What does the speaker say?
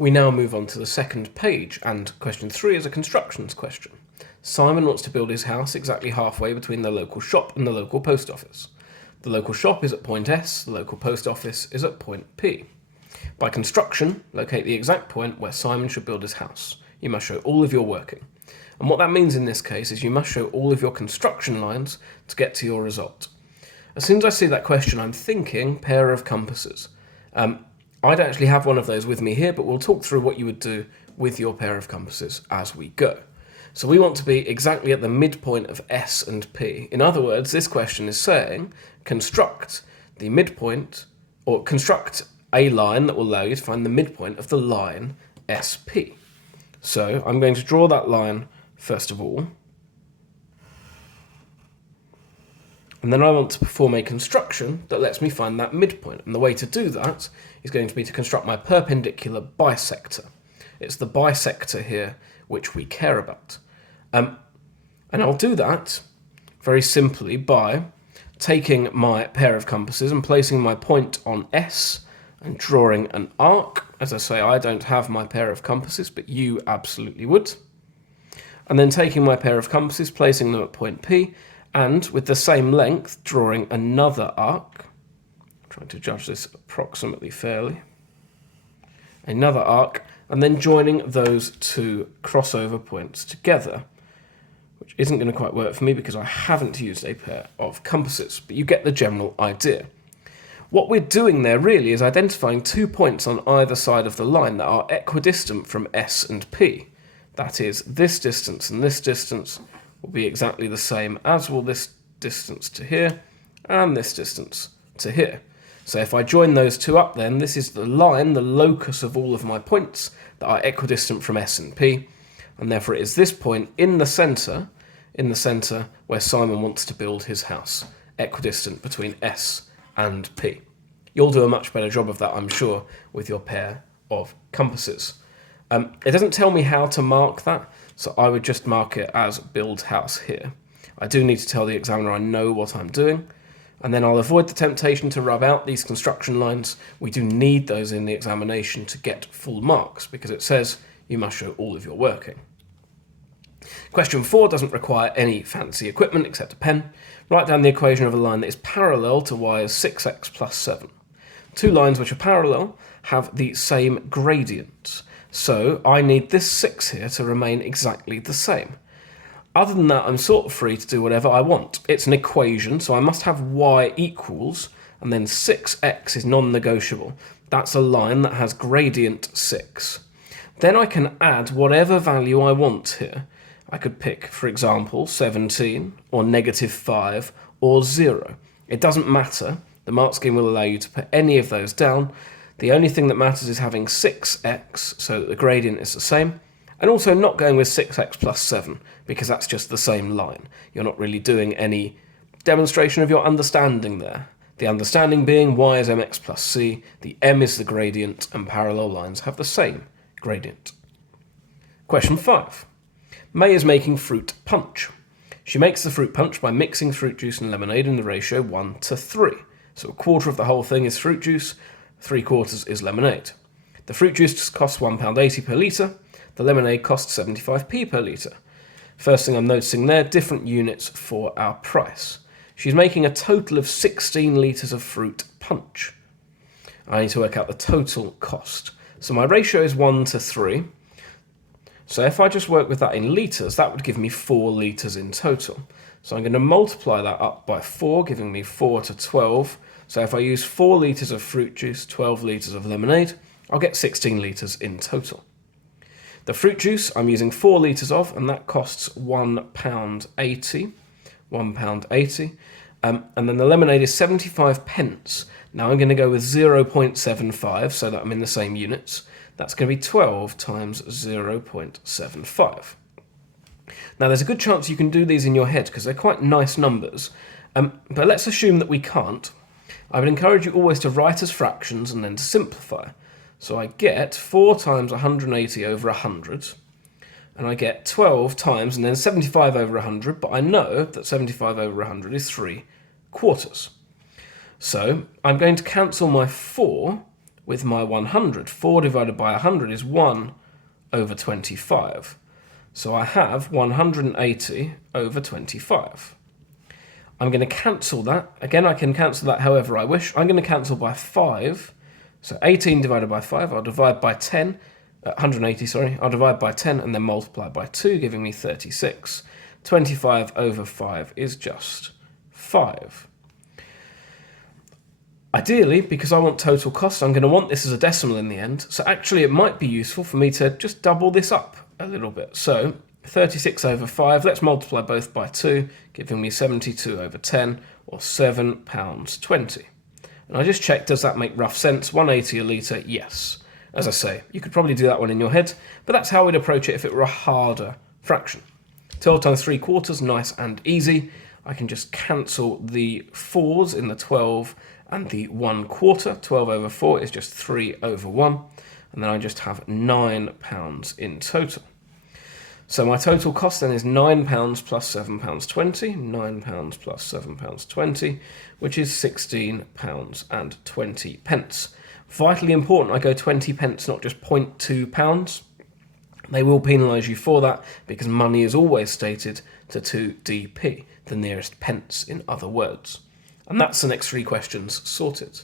We now move on to the second page, and question 3 is a constructions question. Simon wants to build his house exactly halfway between the local shop and the local post office. The local shop is at point S, the local post office is at point P. By construction, locate the exact point where Simon should build his house. You must show all of your working. And what that means in this case is you must show all of your construction lines to get to your result. As soon as I see that question, I'm thinking pair of compasses. I don't actually have one of those with me here, but we'll talk through what you would do with your pair of compasses as we go. So we want to be exactly at the midpoint of S and P. In other words, this question is saying construct the midpoint, or construct a line that will allow you to find the midpoint of the line SP. So I'm going to draw that line first of all. And then I want to perform a construction that lets me find that midpoint. And the way to do that is going to be to construct my perpendicular bisector. It's the bisector here which we care about. And I'll do that very simply by taking my pair of compasses and placing my point on S and drawing an arc. As I say, I don't have my pair of compasses, but you absolutely would. And then taking my pair of compasses, placing them at point P, and with the same length, drawing another arc. I'm trying to judge this approximately fairly. Another arc, and then joining those two crossover points together, which isn't going to quite work for me because I haven't used a pair of compasses, but you get the general idea. What we're doing there really is identifying 2 points on either side of the line that are equidistant from S and P. That is, this distance and this distance will be exactly the same as will this distance to here and this distance to here. So if I join those two up then, this is the line, the locus of all of my points that are equidistant from S and P, and therefore it is this point in the centre where Simon wants to build his house, equidistant between S and P. You'll do a much better job of that, I'm sure, with your pair of compasses. It doesn't tell me how to mark that, so I would just mark it as build house here. I do need to tell the examiner I know what I'm doing, and then I'll avoid the temptation to rub out these construction lines. We do need those in the examination to get full marks, because it says you must show all of your working. Question 4 doesn't require any fancy equipment except a pen. Write down the equation of a line that is parallel to y is 6x plus 7. Two lines which are parallel have the same gradient. So I need this 6 here to remain exactly the same. Other than that, I'm sort of free to do whatever I want. It's an equation, so I must have y equals, and then 6x is non-negotiable. That's a line that has gradient 6. Then I can add whatever value I want here. I could pick, for example, 17, or -5, or 0. It doesn't matter. The mark scheme will allow you to put any of those down. The only thing that matters is having 6x, so that the gradient is the same, and also not going with 6x plus 7, because that's just the same line. You're not really doing any demonstration of your understanding there. The understanding being y is mx plus c, the m is the gradient, and parallel lines have the same gradient. Question 5. May is making fruit punch. She makes the fruit punch by mixing fruit juice and lemonade in the ratio 1:3. So a quarter of the whole thing is fruit juice, 3/4 is lemonade. The fruit juice costs £1.80 per litre, the lemonade costs 75p per litre. First thing I'm noticing there, different units for our price. She's making a total of 16 litres of fruit punch. I need to work out the total cost. So my ratio is 1:3. So if I just work with that in litres, that would give me 4 litres in total. So I'm going to multiply that up by 4, giving me 4 to 12. So if I use 4 litres of fruit juice, 12 litres of lemonade, I'll get 16 litres in total. The fruit juice I'm using 4 litres of, and that costs £1.80. £1.80. And then the lemonade is 75 pence. Now I'm going to go with 0.75 so that I'm in the same units. That's going to be 12 times 0.75. Now there's a good chance you can do these in your head because they're quite nice numbers, but let's assume that we can't. I would encourage you always to write as fractions and then to simplify. So I get 4 times 180 over 100, and I get 12 times and then 75 over 100, but I know that 75 over 100 is 3/4. So I'm going to cancel my 4 with my 100. 4 divided by 100 is 1 over 25. So I have 180 over 25. I'm going to cancel that. Again, I can cancel that however I wish. I'm going to cancel by 5. So 18 divided by 5, I'll divide by 10. 180, sorry. I'll divide by 10 and then multiply by 2, giving me 36. 25 over 5 is just 5. Ideally, because I want total cost, I'm going to want this as a decimal in the end. So actually, it might be useful for me to just double this up a little bit. So 36 over 5, let's multiply both by 2, giving me 72 over 10, or £7.20. And I just checked, does that make rough sense? 180 a litre, yes. As I say, you could probably do that one in your head, but that's how we'd approach it if it were a harder fraction. 12 times 3/4, nice and easy. I can just cancel the 4s in the 12 and the 1/4. 12 over 4 is just 3 over 1. And then I just have £9 in total. So my total cost then is £9 plus £7.20, £9 plus £7.20, which is £16.20. Vitally important, I go 20 pence, not just 0.2 pounds. They will penalise you for that because money is always stated to 2dp, the nearest pence in other words. And that's the next 3 questions sorted.